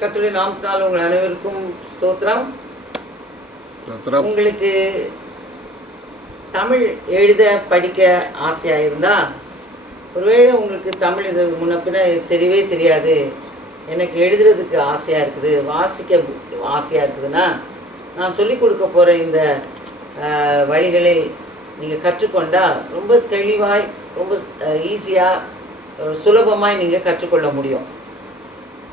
கர்த்தருடைய நாமத்தினால் உங்கள் அனைவருக்கும் ஸ்தோத்திரம். உங்களுக்கு தமிழ் எழுத படிக்க ஆசையாக இருந்தால், ஒருவேளை உங்களுக்கு தமிழ் இது முன்னப்பின தெரியவே தெரியாது, எனக்கு எழுதுறதுக்கு ஆசையாக இருக்குது, வாசிக்க ஆசையாக இருக்குதுன்னா, நான் சொல்லிக் கொடுக்க போகிற இந்த வழிகளில் நீங்கள் கற்றுக்கொண்டால் ரொம்ப தெளிவாய், ரொம்ப ஈஸியாக, சுலபமாக நீங்கள் கற்றுக்கொள்ள முடியும்.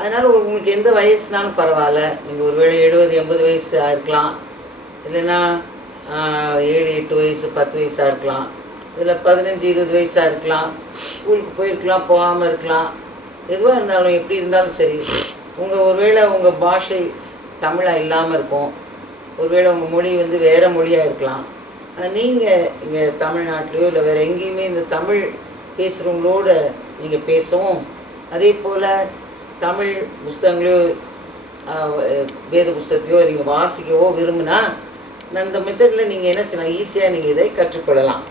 அதனால் உங்களுக்கு எந்த வயசுனாலும் பரவாயில்ல. நீங்கள் ஒருவேளை 70-80 வயசாக இருக்கலாம், இல்லைன்னா 7-8 வயசு 10 வயசாக இருக்கலாம், இதில் 15-20 வயசாக இருக்கலாம், ஸ்கூலுக்கு போயிருக்கலாம், போகாமல் இருக்கலாம். எதுவாக இருந்தாலும், எப்படி இருந்தாலும் சரி, ஒருவேளை உங்கள் பாஷை தமிழாக இல்லாமல் இருக்கும், ஒருவேளை உங்கள் மொழி வேறு மொழியாக இருக்கலாம். நீங்கள் இங்கே தமிழ்நாட்டிலையோ இல்லை வேறு எங்கேயுமே இந்த தமிழ் பேசுகிறவங்களோட நீங்கள் பேசவும், அதே போல் தமிழ் புஸ்தகங்களையோ வேத புஸ்தகத்தையோ நீங்கள் வாசிக்கவோ விரும்பினா, அந்த மெத்தடில் நீங்கள் என்ன செய்யலாம், ஈஸியாக நீங்கள் இதை கற்றுக்கொள்ளலாம்.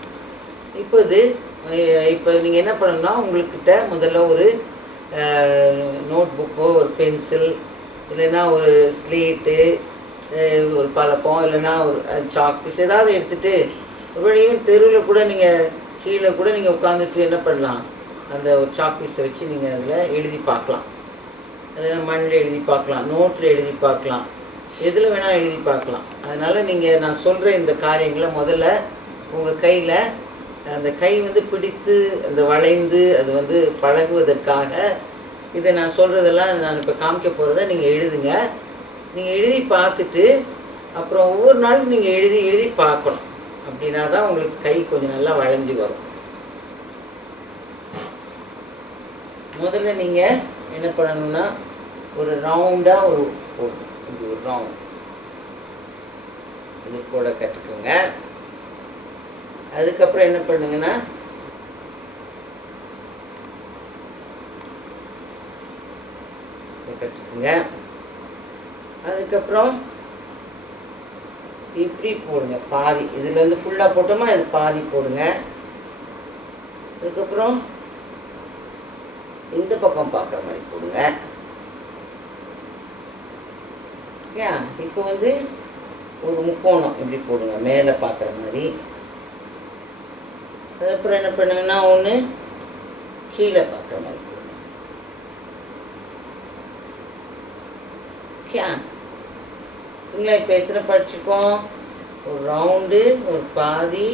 இப்போ நீங்கள் என்ன பண்ணணும்னா, உங்கள்கிட்ட முதல்ல ஒரு நோட் புக்கோ, ஒரு பென்சில், இல்லைன்னா ஒரு ஸ்லேட்டு, ஒரு பலப்பம், இல்லைன்னா ஒரு சாக் பீஸ் ஏதாவது எடுத்துகிட்டு, ஒருவேளை ஈவன் தெருவில் கூட நீங்கள் கீழே கூட நீங்கள் உட்காந்துட்டு என்ன பண்ணலாம், அந்த ஒரு சாக் பீஸை வச்சு நீங்கள் அதில் எழுதி பார்க்கலாம். அதில் மண்ணில் எழுதி பார்க்கலாம், நோட்டில் எழுதி பார்க்கலாம், எதில் வேணால் எழுதி பார்க்கலாம். அதனால் நீங்கள் நான் சொல்கிற இந்த காரியங்களை முதல்ல உங்கள் கையில், அந்த கை பிடித்து அந்த வளைந்து அது பழகுவதற்காக இதை நான் சொல்கிறதெல்லாம் நான் இப்போ காமிக்க போகிறத நீங்கள் எழுதுங்க. நீங்கள் எழுதி பார்த்துட்டு அப்புறம் ஒவ்வொரு நாளும் நீங்கள் எழுதி பார்க்கணும். அப்படின்னா தான் உங்களுக்கு கை கொஞ்சம் நல்லா வளைஞ்சி வரும். முதல்ல நீங்கள் என்ன பண்ணணும்னா, ஒரு ரவுண்டாக இப்படி ஒரு ரவுண்ட் இது போட கற்றுக்குங்க. அதுக்கப்புறம் என்ன பண்ணுங்கன்னா, கற்றுக்குங்க. அதுக்கப்புறம் இப்படி போடுங்க, பாதி. இதில் ஃபுல்லாக போட்டோமா, இது பாதி போடுங்க. அதுக்கப்புறம் இந்த பக்கம் பார்க்குற மாதிரி போடுங்க. ஏன் இப்போ ஒரு முக்கோணம் இப்படி போடுங்க, மேலே பார்க்குற மாதிரி. அதுக்கப்புறம் என்ன பண்ணுங்கன்னா, ஒன்று கீழே பார்க்குற மாதிரி போடுங்க. இல்லைங்களா? இப்போ எத்தனை படிச்சுக்கோம், ஒரு ரவுண்டு, ஒரு பாதி,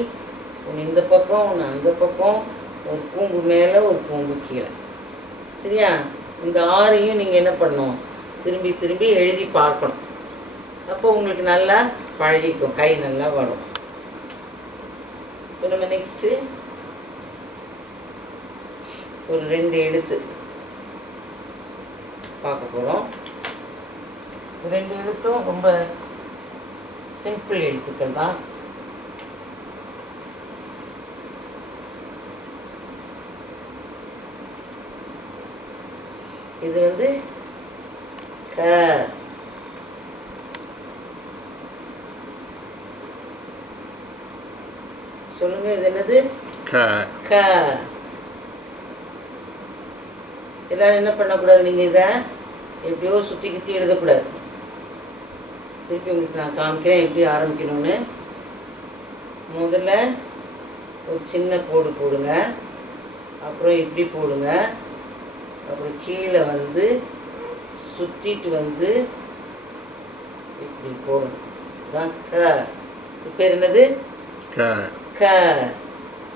ஒன்று இந்த பக்கம், ஒன்று அந்த பக்கம், ஒரு கூம்பு மேலே, ஒரு கூம்பு கீழே. சரியா? இந்த 6ஐயும் நீங்கள் என்ன பண்ணணும், திரும்பி திரும்பி எழுதி பார்க்கணும். அப்போ உங்களுக்கு நல்லா பழகிக்கும், கை நல்லா வரும். இப்போ நம்ம நெக்ஸ்ட்டு ஒரு 2 எழுத்து பார்க்க போகிறோம். 2 எழுத்தும் ரொம்ப சிம்பிள் எழுத்துக்கள் தான். இது க. சொல்லுங்க, இது என்னது? க. எல்லாரும் என்ன பண்ணக்கூடாது, நீங்கள் இதை எப்படியோ சுற்றி கித்தி எழுதக்கூடாது. திருப்பி உங்களுக்கு நான் காமிக்கிறேன் எப்படி ஆரம்பிக்கணும்னு. முதல்ல ஒரு சின்ன கோடு போடுங்க, அப்புறம் இப்படி போடுங்க, அப்புறம் கீழே சுற்றிட்டு இப்படி போடணும். இதுதான் க. பேர் என்னது? க. க.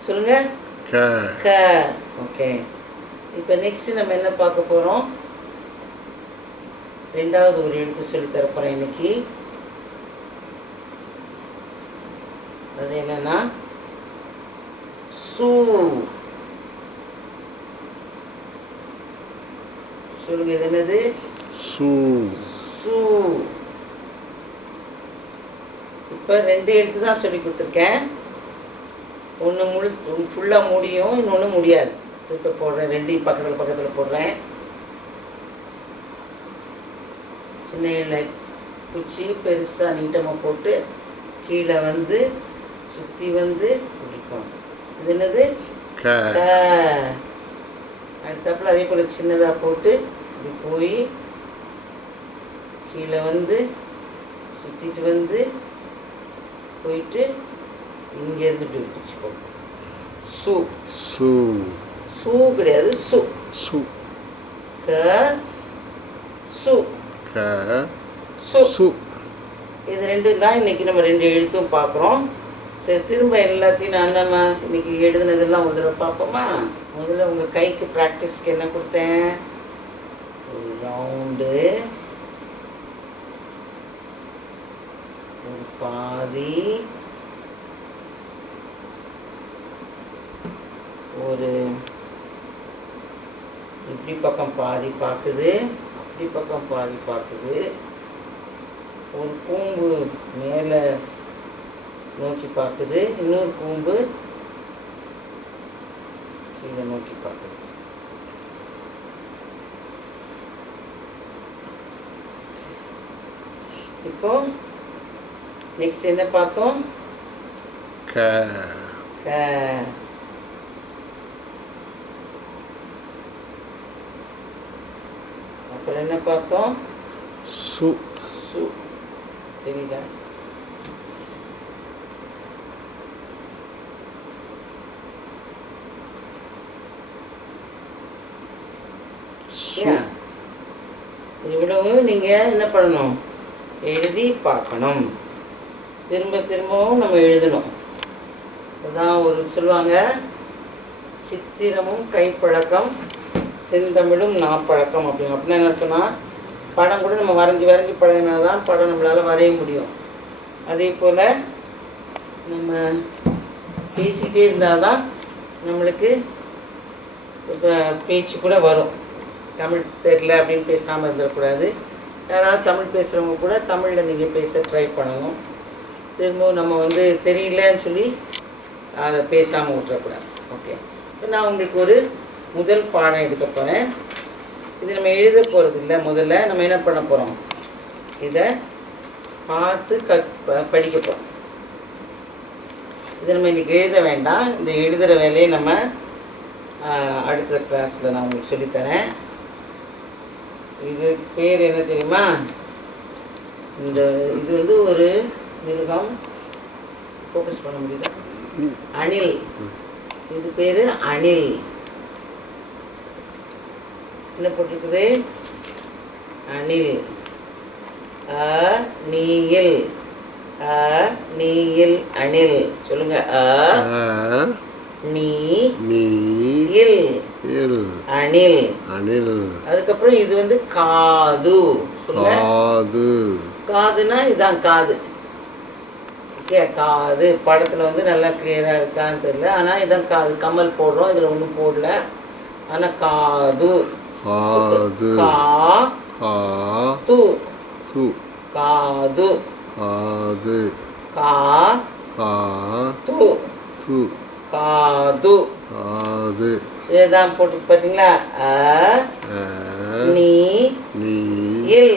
சொல்லுங்க, க. க. ஓகே. இப்போ நெக்ஸ்ட்டு நம்ம என்ன பார்க்க போகிறோம், 2வது ஒரு எழுத்து சொல்லித்தர போகிறேன் இன்னைக்கு. அது என்னன்னா, சு. சொல்லுங்க, இது என்னது? சு. சு. இப்போ 2 எழுத்து தான் சொல்லி கொடுத்துருக்கேன். ஒன்று ஃபுல்லாக முடியும், இன்னொன்று முடியாது. இப்போ போடுறேன், 2 பக்கத்தில் போடுறேன். சின்ன இலை குச்சி பெருசாக நீட்டமாக போட்டு கீழே சுற்றி பிடிக்கும். இது என்னது? க. அடுத்தாப்புல அதே போல் சின்னதாக போட்டு இப்படி போய் கீழே வந்து சுற்றிட்டு வந்து போயிட்டு இங்கேருந்து இப்படி பிடிச்சி போகும். சு சு சு கிடையாது, சு சு க சு க சு. சு. இது ரெண்டும் தான் இன்றைக்கி நம்ம 2 எழுத்தும் பார்க்குறோம். சரி, திரும்ப எல்லாத்தையும் நம்ம இன்றைக்கி எழுதுனதெல்லாம் ஒரு தடவை பார்ப்போமா? முதல்ல உங்கள் கைக்கு ப்ராக்டிஸ்க்கு என்ன கொடுத்தேன்? ஒரு ரவுண்டு, ஒரு பாதி, ஒரு இப்படி பக்கம் பாதி பார்க்குது, அப்படி பக்கம் பாதி பார்க்குது, ஒரு கூம்பு மேலே நோக்கி பார்க்குது, இன்னொரு கூம்பு கீழே நோக்கி பார்க்குது. இப்போ நெக்ஸ்ட் என்ன பார்த்தோம்? க க. அப்புறம் என்ன பார்த்தோம்? சு சு. தெரியுதா? இவ்வளவு நீங்கள் என்ன பண்ணணும்? எழுதி பார்க்கணும். திரும்ப திரும்பவும் நம்ம எழுதணும். அதுதான் ஒரு சொல்லுவாங்க, சித்திரமும் கைப்பழக்கம் செந்தமிழும் நாப்பழக்கம் அப்படின்னு. அப்படின்னா என்ன சொன்னால், படம் கூட நம்ம வரைஞ்சி பழகினா தான் படம் நம்மளால் வரைய முடியும். அதே போல் நம்ம பேசிகிட்டே இருந்தால் தான் நம்மளுக்கு இப்போ பேச்சு கூட வரும். தமிழ் தெரியல அப்படின்னு பேசாமல் இருந்துடக்கூடாது. யாராவது தமிழ் பேசுகிறவங்க கூட தமிழில் நீங்கள் பேச ட்ரை பண்ணணும். திரும்பவும் நம்ம வந்து தெரியலன்னு சொல்லி அதை பேசாமல் விட்டுறக்கூடாது. ஓகே, இப்போ நான் உங்களுக்கு ஒரு முதல் பாடம் எடுக்க போகிறேன். இது நம்ம எழுத போகிறது இல்லை. முதல்ல நம்ம என்ன பண்ண போகிறோம்? இதை பார்த்து படிக்க போகிறோம். இதை நம்ம இன்றைக்கி எழுத வேண்டாம். இந்த எழுதுகிற வேலையை நம்ம அடுத்த கிளாஸில் நான் உங்களுக்கு சொல்லித்தரேன். இது பேர் என்ன தெரியுமா? இது வந்து ஒரு மிருகம். ஃபோக்கஸ் பண்ண முடியுதா? அணில். இது பேர் அணில். என்ன போட்டிருக்குது? அணில். நீயில். நீயில் அணில். சொல்லுங்க. நீயில் அணில். அணில். அதுக்கப்புறம் இது வந்து காது. சொல்லுங்க. காது. காதுனா இதான் காது. ஓகே, காது. படத்தில் வந்து நல்லா கிளியராக இருக்கான்னு தெரியல. ஆனால் இதான் காது. கமல் போடுறோம், இதில் ஒன்றும் போடல. ஆனால் காது. காது. காது. காது. காது. காது. காது. காது. சரிதான் போட்டு பார்த்தீங்களா? நீயில்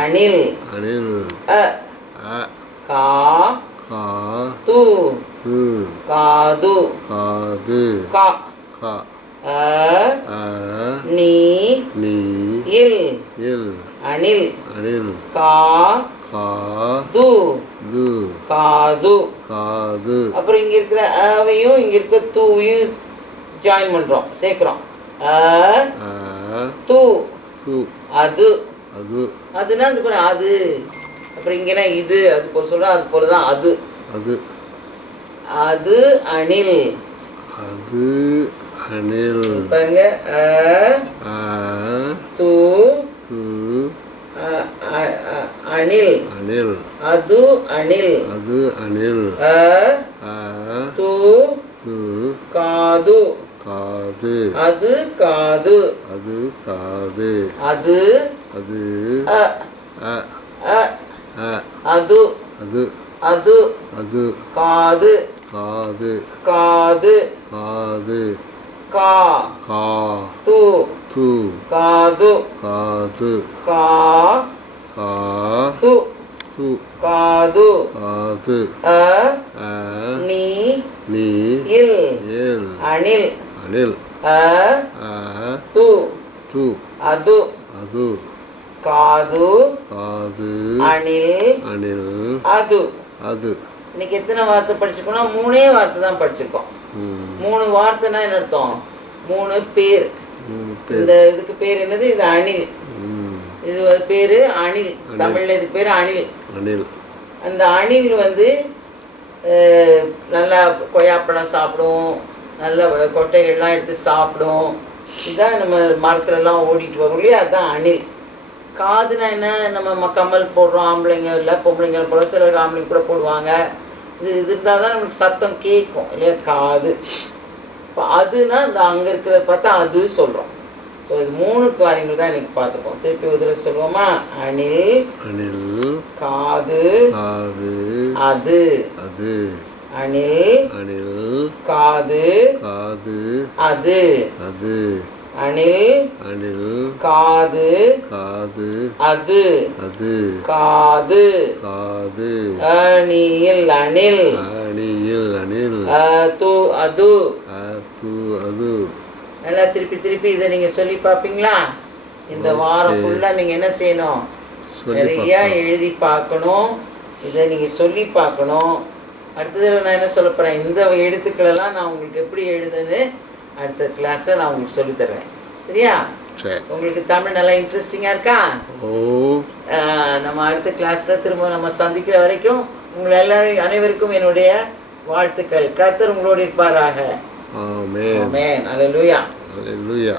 அணில். அணில். காது. காது. காது. கா. நீயில் அணில். அணில். காது. காது. காது. அப்புறம் இங்க இருக்கிற அவையும் இங்க இருக்க தூவையும் ஜாயின் பண்றோம், சேர்க்கிறோம். தூ. அது. அது. அதுனா அது பாரு, அது. அப்புறம் இங்கன்னா இது, அது போல சொல்றோம், அது போலதான் அது. அது. அது அணில். அது அணில். பாருங்க. தூ. அணில். அணில். அது அணில். அது அணில். தூ. காது. காது. அது காது. அது காது. அது. அது. அது. அது. அது. அது. காது. காது. காது. காது. கா. கா. து. து. காது. காது. கா. கா. து. து. காது. காது. நீ. நீ. இல். இல். அணில். அணில். து. து. அது. அது. காது, காது, அணில், அணில், அது. அது. இன்னைக்கு எத்தனை வார்த்தை படிச்சிருக்கோம்னா 3 வார்த்தை தான் படிச்சிருக்கோம். 3 வார்த்தைனா என்ன அர்த்தம்? 3 பேர். இந்த இதுக்கு பேர் என்னது? இது அணில். இது பேரு அணில். தமிழ்ல இதுக்கு பேர் அணில். அணில். அந்த அணில் வந்து நல்லா கொய்யாப்பழம் சாப்பிடும், நல்ல கொட்டைகள்லாம் எடுத்து சாப்பிடும். இதுதான் நம்ம மரத்துலலாம் ஓடிட்டு வரும் இல்லையா, அதுதான் அணில். காதுனா என்ன? நம்ம கம்மல் போடுறோம், ஆம்பளைங்க இல்லை பொம்பளைங்க போட, சிலர் ஆம்பளைங்க கூட போடுவாங்க. இது இருந்தால் தான் நம்மளுக்கு சத்தம் கேட்கும் இல்லையா, காது. இப்போ அதுனா இந்த அங்கே இருக்கிறத பார்த்தா அது சொல்கிறோம். ஸோ இது 3 காரியங்கள் தான் இன்னைக்கு பார்த்துருக்கோம். திருப்பி ஒரு தடவை சொல்லுவோமா? அணில், அணில், காது, காது, அது. அது. அணில், அணில், காது, காது, அது. அது. அணில், அணில், காது, காது, அது. அது. காது, காது. அணில், அணில், அணில், அணில், அது, அது. அது, அது. நல்லா திருப்பி திருப்பி இதை நீங்கள் சொல்லி பார்ப்பீங்களா? இந்த வாரம் ஃபுல்லாக நீங்கள் என்ன செய்யணும்? நிறையா எழுதி பார்க்கணும். இதை நீங்கள் சொல்லி பார்க்கணும். அடுத்தது நான் என்ன சொல்ல போகிறேன், இந்த எழுத்துக்களெல்லாம் நான் உங்களுக்கு எப்படி எழுதுன்னு அடுத்த கிளாஸில் நான் உங்களுக்கு சொல்லித்தருவேன். சரியா? உங்களுக்கு தமிழ் நல்லா இன்ட்ரெஸ்டிங்காக இருக்கா? நம்ம அடுத்த கிளாஸில் திரும்ப நம்ம சந்திக்கிற வரைக்கும் உங்கள் எல்லாரும் அனைவருக்கும் என்னுடைய வாழ்த்துக்கள். கர்த்தர் உங்களோடு இருப்பாராக. ஆமென். ஆமென். அல்லேலூயா. அல்லேலூயா.